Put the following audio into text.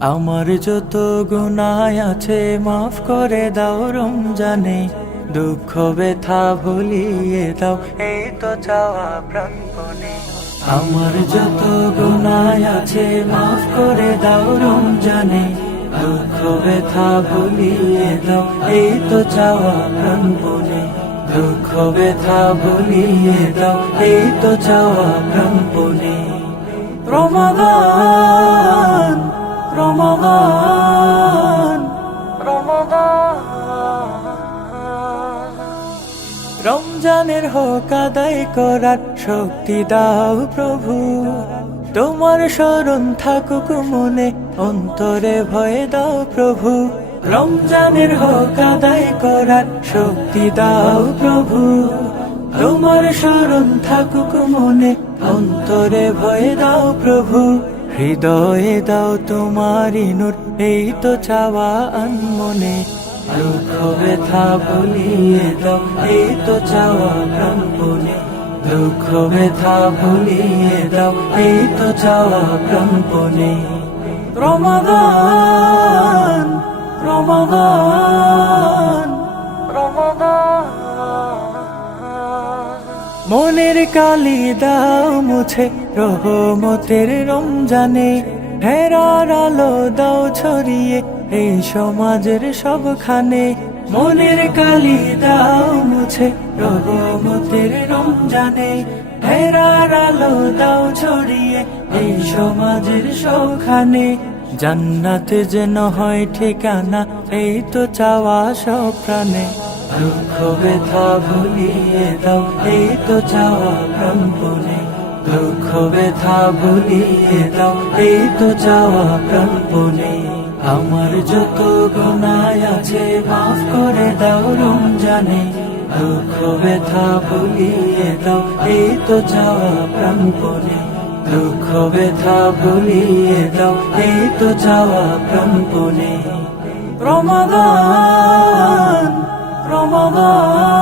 আমার যত গুনায় আছে মাফ করে দাও রমজানে। দুঃখ, ব্যথা ভুলিয়ে দাও, এই তো চাওয়া প্রাণপণে আমার যত গুনায় আছে মাফ করে দাও রমজানে। দুঃখ, ব্যথা ভুলিয়ে দাও, এই তো চাওয়া প্রাণপণে দুঃখ, ব্যথা ভুলিয়ে দাও, এই তো চাওয়া প্রাণপণে রমাদান রমাদান রমজানের হোক আদায় করার শক্তি দাও প্রভু। তোমার স্মরণ থাকুক মনে, অন্তরে ভয় দাও প্রভু। রমজানের হোক আদায় করার শক্তি দাও প্রভু। তোমার স্মরণ থাকুক মনে, অন্তরে ভয় দাও প্রভু। হৃদয়ে দাও তোমারি নূর, এই তো চাওয়া আনমনে। দুঃখ ব্যথা ভুলিয়ে দাও, এই তো চাওয়া প্রাণপণে। দুঃখ ব্যথা ভুলিয়ে দাও, এই তো চাওয়া প্রাণপণে। রমাদান রমাদান। মনের কালি দাও মুছে, রহমতের রমজানে। হেরার আলো দাও ছড়িয়ে, এই সমাজের সবখানে। মনের কালি দাও মুছে, রহমতের রমজানে। হেরার আলো দাও ছড়িয়ে, এই সমাজের সবখানে। জান্নাতে যেন হয় ঠিকানা, এই তো চাওয়া সব প্রাণে। দুঃখ ব্যথা ভুলিয়ে দাও, এই তো চাওয়া প্রাণপণে। দুঃখ ব্যথা ভুলিয়ে দাও, এই তো চাওয়া প্রাণপণে। আমার যত গুনায় আছে, মাফ করে দাও রমজানে। দুঃখ ব্যথা ভুলিয়ে দাও, এই তো চাওয়া প্রাণপণে। দুঃখ ব্যথা ভুলিয়ে দাও, এই তো চাওয়া প্রাণপণে। রমাদান রমাদান